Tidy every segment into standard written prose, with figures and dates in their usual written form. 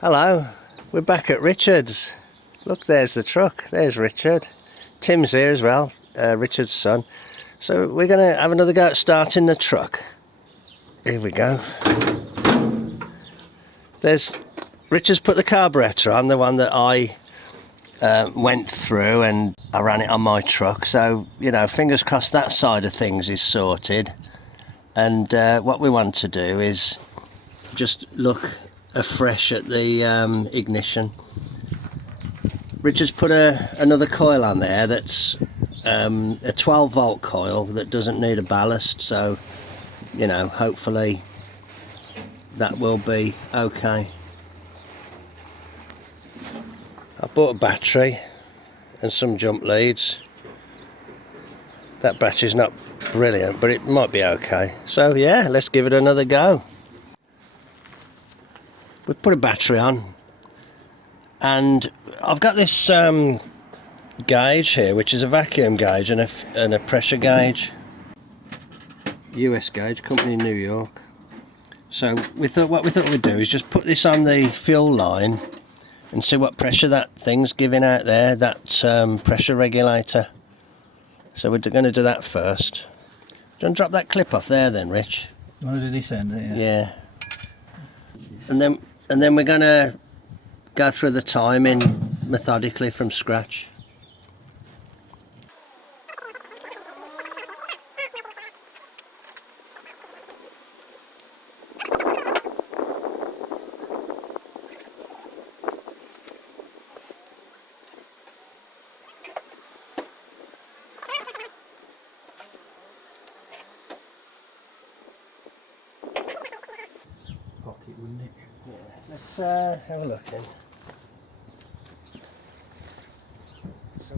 Hello, we're back at Richard's. Look, there's the truck. There's Richard. Tim's here as well, Richard's son. So we're going to have another go at starting the truck. Here we go. There's Richard's put the carburetor on, the one that I went through, and I ran it on my truck. So, you know, fingers crossed that side of things is sorted. And what we want to do is just look afresh at the ignition. Richard's put another coil on there that's a 12 volt coil that doesn't need a ballast, so you know, hopefully that will be okay. I've bought a battery and some jump leads. That battery's not brilliant, but it might be okay. So yeah, let's give it another go. We've put a battery on, and I've got this gauge here, which is a vacuum gauge and a pressure gauge. US gauge, company in New York. So what we thought we'd do is just put this on the fuel line and see what pressure that thing's giving out there, that pressure regulator. So we're going to do that first. Do you want to drop that clip off there then, Rich? You want to do this end, don't you? Yeah. And then we're going to go through the timing methodically from scratch. Pocket, wouldn't it? Yeah. Let's have a look then. So,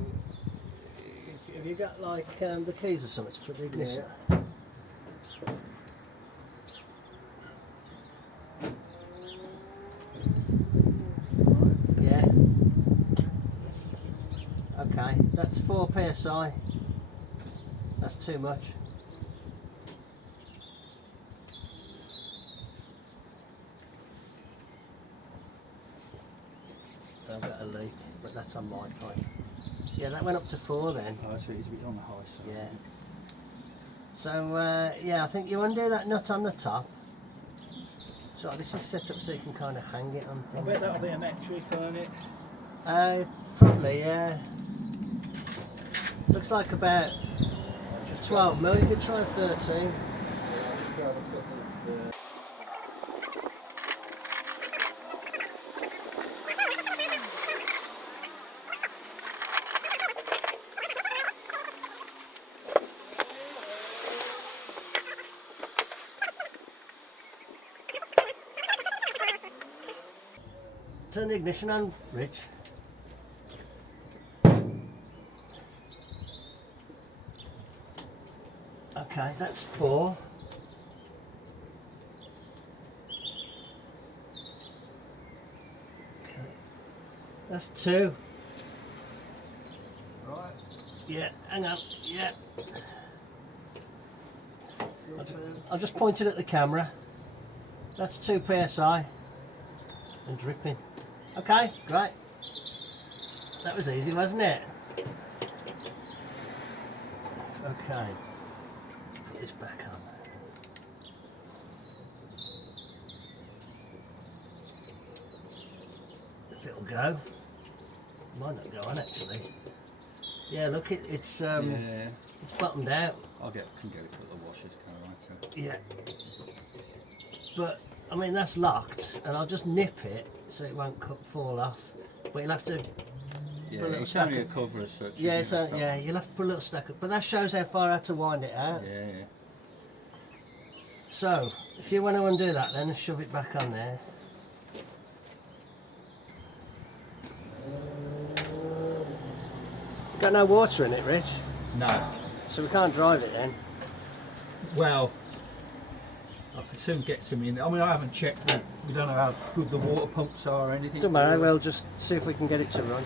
have you got like the keys or something to put the ignition? Yeah. Okay, that's 4 psi. That's too much. I've got a leak, but that's on my pipe. Yeah, that went up to 4 then. Oh, so it's a bit on the high side. Yeah. So yeah, I think you undo that nut on the top. So this is set up so you can kind of hang it on I things. bet that'll be a metric, won't it? Probably, yeah. Looks like about 12 mil. You could try 13. Turn the ignition on, Rich. Okay, that's 4. Okay, that's 2. Right. Yeah, hang on. Yeah. I'll just point it at the camera. That's 2 psi and dripping. Okay, great. That was easy, wasn't it? Okay. Put this back on. If it'll go. Might not go on actually. Yeah, look, it's bottomed out. Can get it to the washers, can't I? So. Yeah. But I mean, that's locked, and I'll just nip it so it won't fall off. But you'll have to Yeah, it's only a cover as such. Yeah, so yeah, you'll have to put a little stack up. But that shows how far I had to wind it out. Yeah, yeah. So if you want to undo that, then shove it back on there. Got no water in it, Rich. No. So we can't drive it then. Well, I could soon get some in. I mean, I haven't checked. We don't know how good the water pumps are or anything. Don't matter, we'll just see if we can get it to run.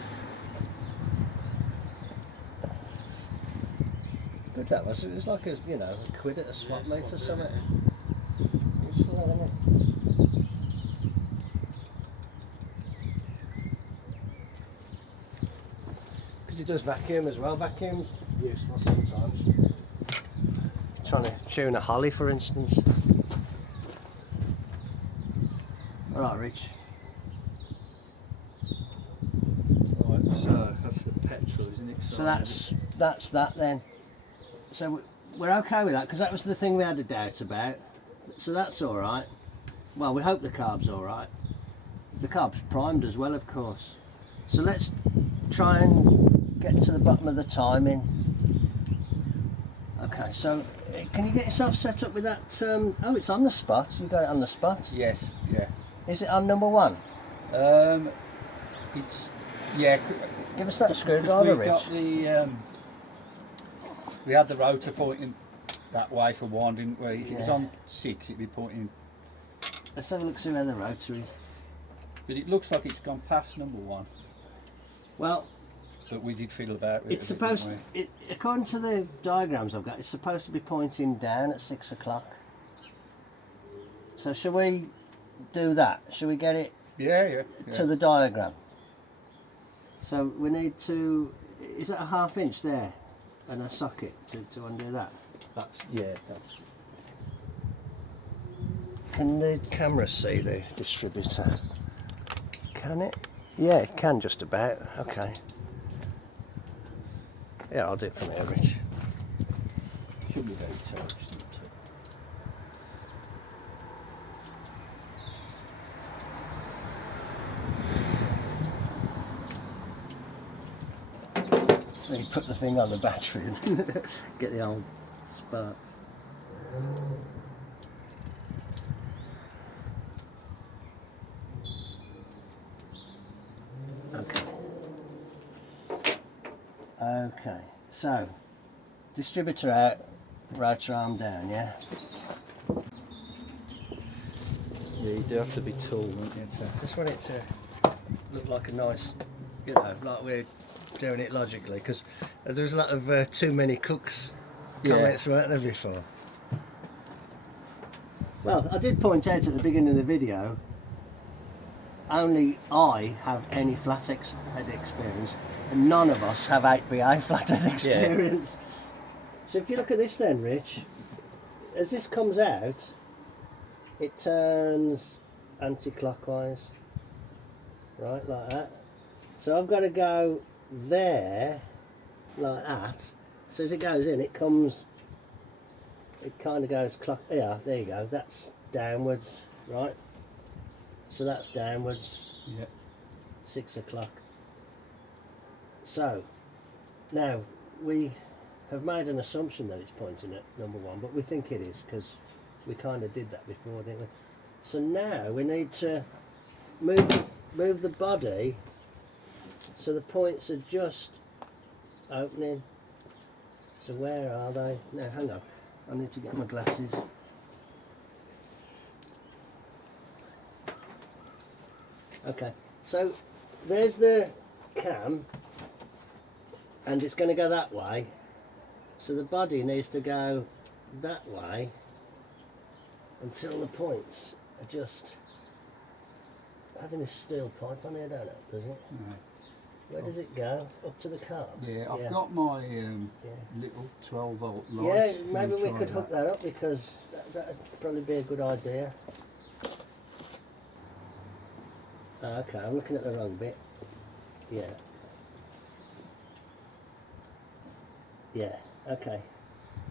Good that was. It was like a, you know, a quid at a swap meet or something. Useful, isn't it? he does vacuum as well. Vacuum's useful sometimes. Trying to tune a holly, for instance. All right, Rich. Right, so that's the petrol, isn't it? So that's that then. So we're okay with that, because that was the thing we had a doubt about. So that's all right. Well, we hope the carb's all right. The carb's primed as well, of course. So let's try and get to the bottom of the timing. Okay, so can you get yourself set up with that? Oh, it's on the spot. You got it on the spot. Yes, yeah. Is it on number 1? It's yeah. Give us that screwdriver, Rich. Got the we had the rotor pointing that way for one, didn't we? If it was on 6, it'd be pointing. Let's have a look, see where the rotor is. But it looks like it's gone past number 1. Well, but we did fiddle about with it's it, supposed. didn't we? According to the diagrams I've got, it's supposed to be pointing down at 6 o'clock. So shall we do that? Shall we get it Yeah. to the diagram? So we need to. Is that a 1/2 inch there, and a socket to undo that? That's yeah. Can the camera see the distributor? Can it? Yeah, it can just about. Okay. Yeah, I'll do it from here, Rich. Should be very touched. So you put the thing on the battery and get the old sparks. Okay, so distributor out, rotor arm down, yeah? Yeah, you do have to be tall, don't you? Just want it to look like a nice, you know, like we're doing it logically, because there's a lot of too many cooks comments, weren't there, before? Well, I did point out at the beginning of the video, only I have any flathead experience, and none of us have 8BA flathead experience. So if you look at this then, Rich, as this comes out, it turns anti-clockwise, right, like that. So I've got to go there, like that. So as it goes in, it comes, it kind of goes clock, yeah, there you go, that's downwards, right? So that's downwards, Yeah. 6 o'clock. So, now, we have made an assumption that it's pointing at number 1, but we think it is, because we kind of did that before, didn't we? So now we need to move the body so the points are just opening. So where are they? Now, hang on, I need to get my glasses. Okay, so there's the cam, and it's going to go that way, so the body needs to go that way until the points are just having this steel pipe on here, don't it, does it? No. Where does it go? Up to the carb? Yeah, I've got my little 12-volt light. Yeah, maybe we could hook that up, because that'd probably be a good idea. Okay, I'm looking at the wrong bit. Yeah. Yeah, okay.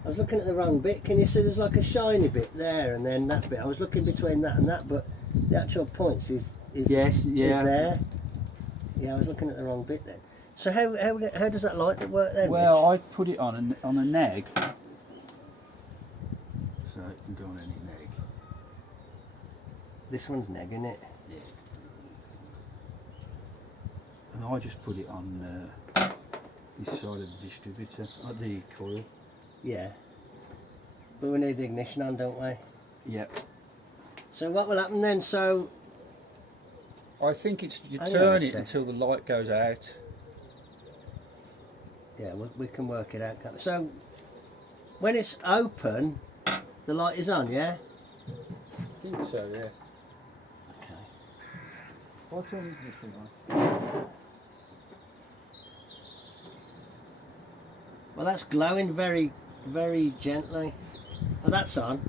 I was looking at the wrong bit. Can you see there's like a shiny bit there, and then that bit? I was looking between that and that, but the actual points is Yes, yeah. is there. Yeah, I was looking at the wrong bit then. So how does that light work then? Well, Rich? I put it on a neg, so it can go on any neg. This one's neg, isn't it? Yeah. And I just put it on this side of the distributor, the coil. Yeah. But we need the ignition on, don't we? Yep. So what will happen then? So I think it's you Hang on turn a it sec. until the light goes out. yeah, we can work it out. can't we? So when it's open, the light is on, yeah? I think so, yeah. Okay. I'll turn the ignition on. Well, that's glowing very, very gently. Oh, that's on.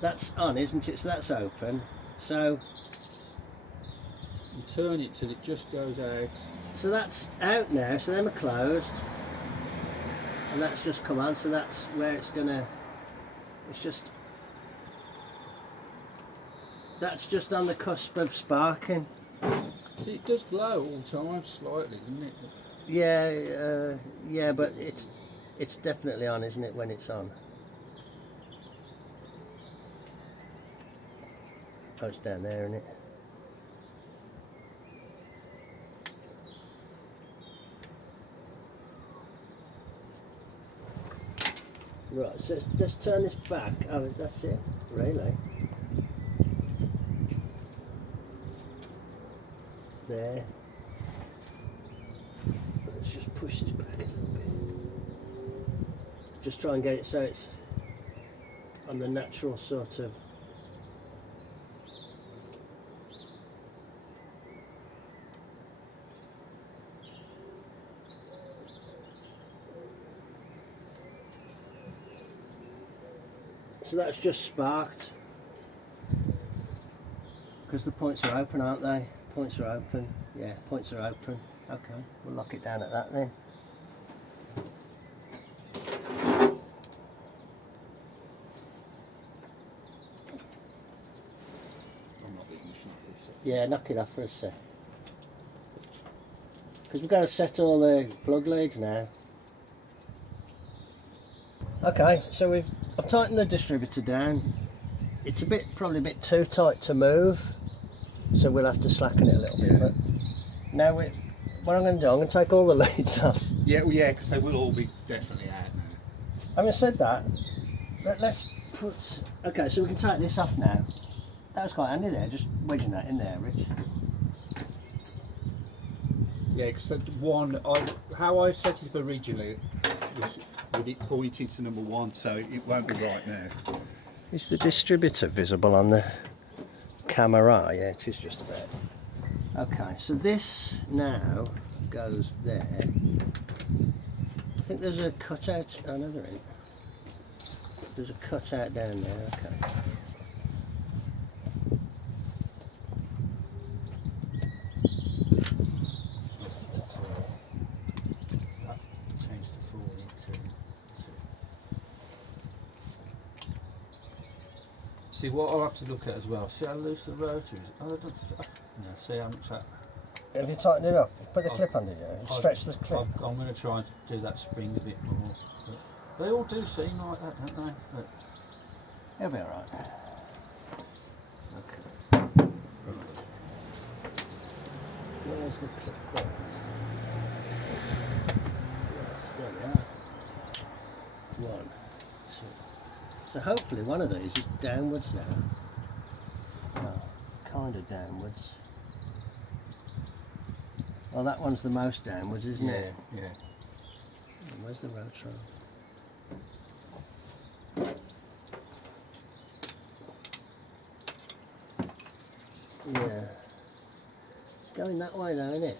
That's on, isn't it? So that's open. So You turn it till it just goes out. so that's out now. So them are closed, and that's just come on. So that's where it's gonna. It's just. That's just on the cusp of sparking. See, it does glow all the time, slightly, doesn't it? Yeah, yeah, but it's definitely on, isn't it? When it's on. Oh, it's down there, isn't it? Right, so let's turn this back. Oh, that's it, really. There. Let's just push this back a little bit. Just try and get it so it's on the natural sort of. So that's just sparked because the points are open, aren't they? Points are open. Yeah, points are open. Okay, we'll lock it down at that then. I'm not getting this off this. Yeah, knock it off for a sec. Because we've got to set all the plug leads now. Okay, so I've tightened the distributor down. It's probably a bit too tight to move, so we'll have to slacken it a little bit. But now what I'm going to do, I'm going to take all the leads off. Yeah, well, yeah, because they will all be definitely out now. Having said that, let's put. Okay, so we can take this off now. That was quite handy there, just wedging that in there, Rich. Yeah, because the one, how I set it up originally was with it pointing to number 1, so it won't be right now. Is the distributor visible on the camera? Yeah, it is just about. Okay, so this now goes there. I think there's a cutout. Oh no, there ain't. There's a cutout down there. Okay. That tends to fall into. See, what I'll have to look at as well. See how loose the rotor is. Oh, yeah, see how much that. Have you tightened it up? Put the clip under you. Stretch the clip. I'm going to try and do that spring a bit more. But they all do seem like that, don't they? But It'll be alright. okay. Where's the clip gone? Right, there we are. 1, 2. So hopefully one of these is downwards now. Well, kind of downwards. Well, that one's the most downwards, isn't it? Yeah. And where's the rotor? Yeah. It's going that way though, isn't it?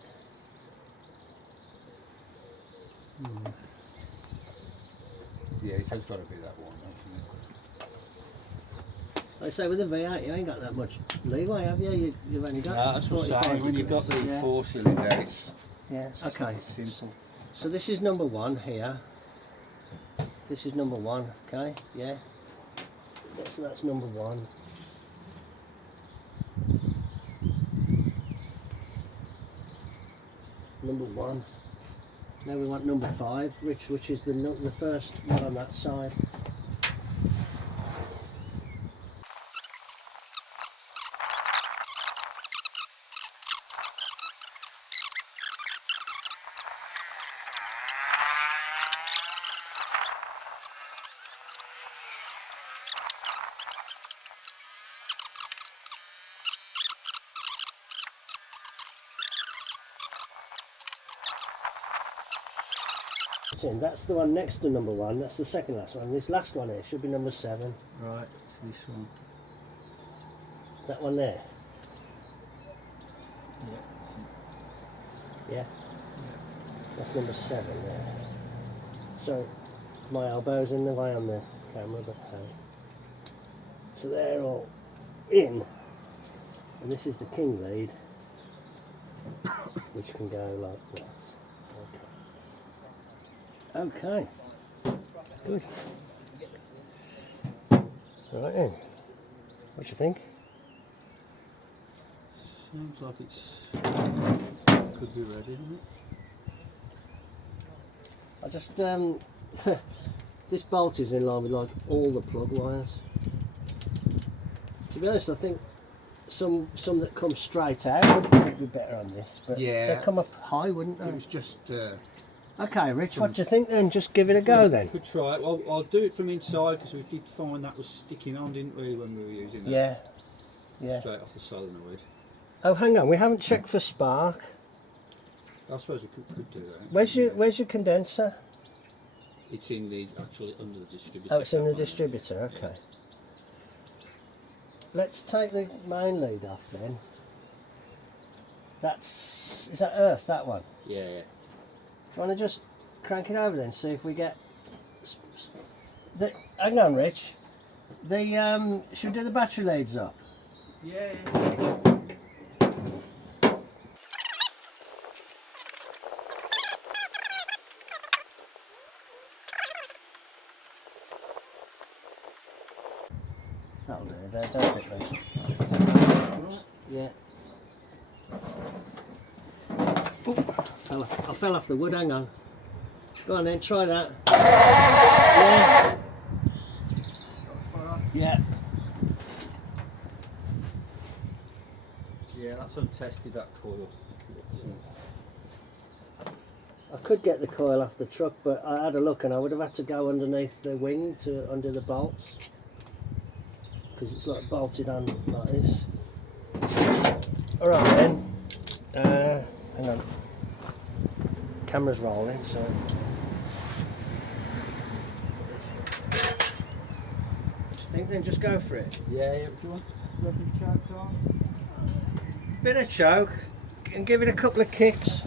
Yeah, it has got to be that one, hasn't it? Like I say, with a V8 you ain't got that much leeway, have you? You've only got. No, that's what I'm 45 saying. When you've got the degrees, 4-cylinder, it's yeah. that's Okay. simple. So this is number 1 here. This is number 1. Okay. Yeah. So that's number 1. Number 1. Now we want number 5, which is the first one on that side. That's the one next to number 1. That's the second last one. This last one here should be number 7. Right, it's this one. That one there. Yeah. Yeah. That's number 7 there. So my elbow's in the way on the camera, but so they're all in, and this is the king lead, which can go like this. Okay, good. Right then, what do you think? Sounds like it's could be ready, doesn't it? I just this bolt is in line with like all the plug wires. To be honest, I think some that come straight out would be better on this, but Yeah. they come up high, wouldn't they? It was just. Okay, Rich, what do you think then? Just give it a go then. Could try it. Well, I'll do it from inside because we did find that was sticking on, didn't we, when we were using it? Yeah, yeah. Straight off the solenoid. Oh, hang on, we haven't checked for spark. I suppose we could do that. Where's your condenser? It's in the actually under the distributor. Oh, it's in the that one. distributor. Okay. Let's take the main lead off then. Is that earth, that one? Yeah, yeah. Do you want to just crank it over then, see if we get hang on, Rich. Should we do the battery leads up? Yeah. That'll do. They're a bit loose. Yeah. Ooh, I fell off the wood, hang on. Go on then, try that. Yeah. Yeah. Yeah, that's untested, that coil. I could get the coil off the truck, but I had a look and I would have had to go underneath the wing to undo the bolts, because it's like bolted on like this. Alright then, hang on, camera's rolling, so what do you think then? Just go for it. Yeah, do you want rubbing choke on? Bit of choke and give it a couple of kicks.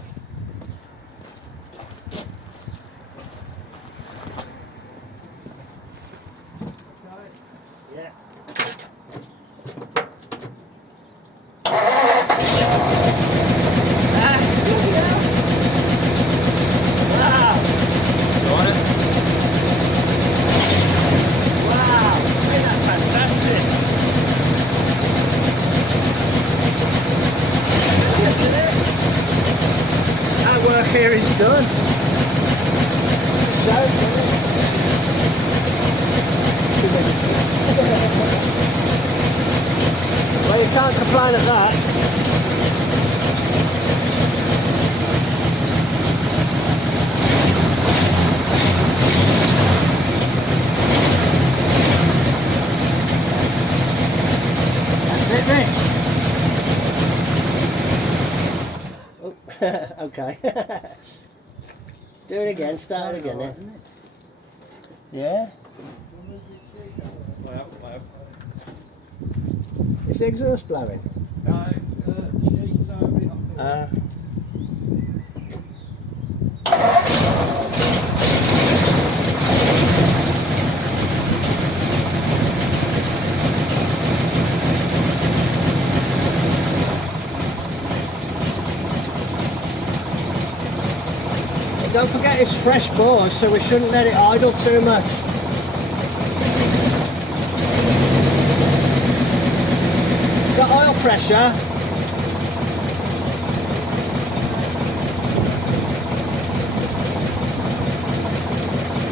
Yeah. Here is done. Well, you can't complain at that. That's it, Rich. Okay. Do it again, start it again then. Yeah? Well. Is the exhaust blowing? No, the sheet's over it. Don't forget it's fresh bores, so we shouldn't let it idle too much. Got oil pressure.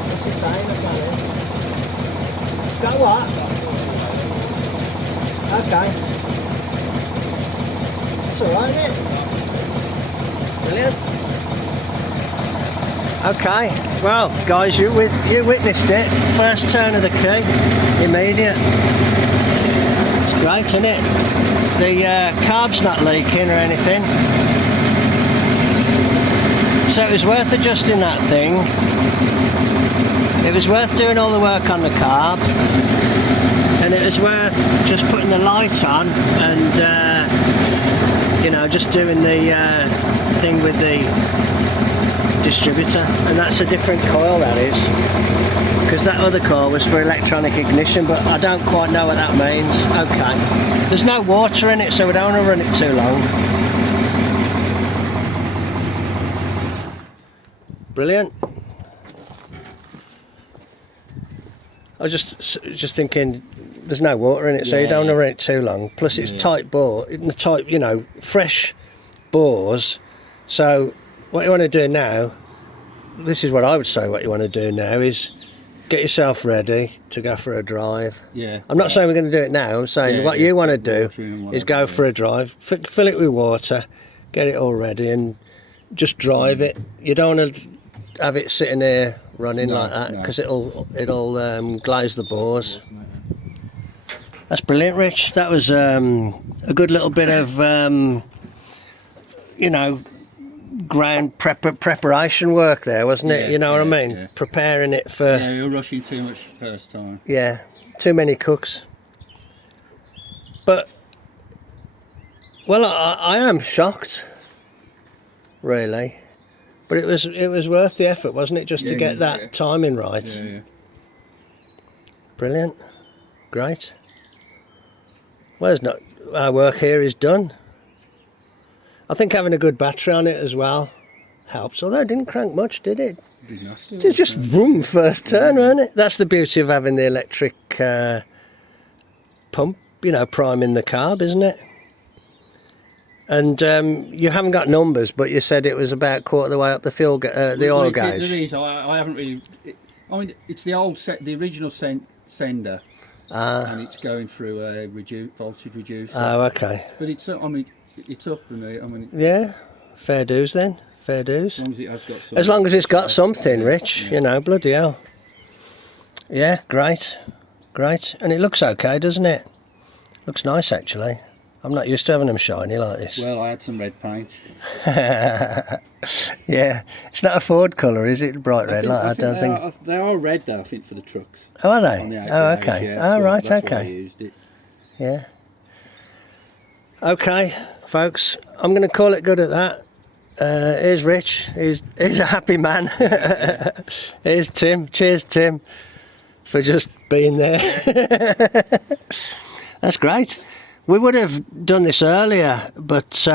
What's it saying about it? Got what? Okay. That's alright, isn't it? Brilliant. Okay, well guys, you witnessed it. First turn of the key, immediate. It's great, isn't it? The carb's not leaking or anything. So it was worth adjusting that thing. It was worth doing all the work on the carb. And it was worth just putting the light on and, you know, just doing the thing with the distributor, and that's a different coil, that is, because that other coil was for electronic ignition, but I don't quite know what that means. Okay, there's no water in it, so we don't want to run it too long. Brilliant. I was just thinking, there's no water in it, so you don't want to run it too long. Plus, it's tight bore, tight, you know, fresh bores. So what you want to do now, this is what I would say, what you want to do now is get yourself ready to go for a drive. Yeah. I'm not saying we're going to do it now, I'm saying what you want to do is go for a drive, fill it with water, get it all ready and just drive it. You don't want to have it sitting there running like that, because it'll glaze the bores. That's brilliant, Rich. That was a good little bit of you know, ground preparation work there, wasn't it? You know what I mean? Preparing it for... Yeah, you were rushing too much first time. Yeah, too many cooks. But, well, I am shocked, really. But it was worth the effort, wasn't it? Just to get that timing right. Yeah. Brilliant. Great. Well, our work here is done. I think having a good battery on it as well helps, although it didn't crank much, did it? Didn't have to. It was just vroom first turn, wasn't it? That's the beauty of having the electric pump, you know, priming the carb, isn't it? And you haven't got numbers, but you said it was about quarter of the way up the fuel, the oil gauge. There is. I haven't really. I mean, it's the original sender, and it's going through a voltage reducer. Oh, okay. But it's. I mean, it's up and I mean. Yeah, fair dues then. Fair dues. As long as it has got something. As long as it's got something, Rich. You know, bloody hell. Yeah, great, great, and it looks okay, doesn't it? Looks nice actually. I'm not used to having them shiny like this. Well, I had some red paint. Yeah, it's not a Ford colour, is it? Bright red, I don't think. They are red though, I think, for the trucks. Oh, are they? Oh, okay. Yeah, oh, right, that's okay. Why I used it. Yeah. Okay, folks, I'm going to call it good at that. Here's Rich. He's a happy man. Here's Tim. Cheers, Tim, for just being there. That's great. We would have done this earlier, but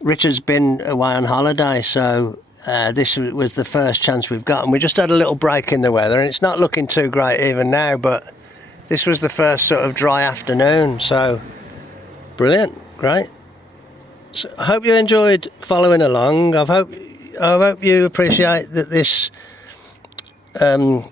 Richard's been away on holiday, so this was the first chance we've got, and we just had a little break in the weather, and it's not looking too great even now, but this was the first sort of dry afternoon, so brilliant, great. So I hope you enjoyed following along. I hope you appreciate that this. I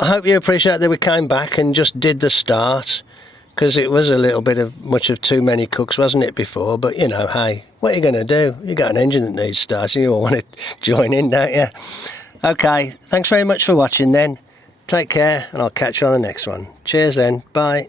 hope you appreciate that we came back and just did the start, because it was a little bit of much of too many cooks, wasn't it, before? But you know, hey, what are you going to do? You got an engine that needs starting. You all want to join in, don't you? Okay, thanks very much for watching. Then take care, and I'll catch you on the next one. Cheers, then. Bye.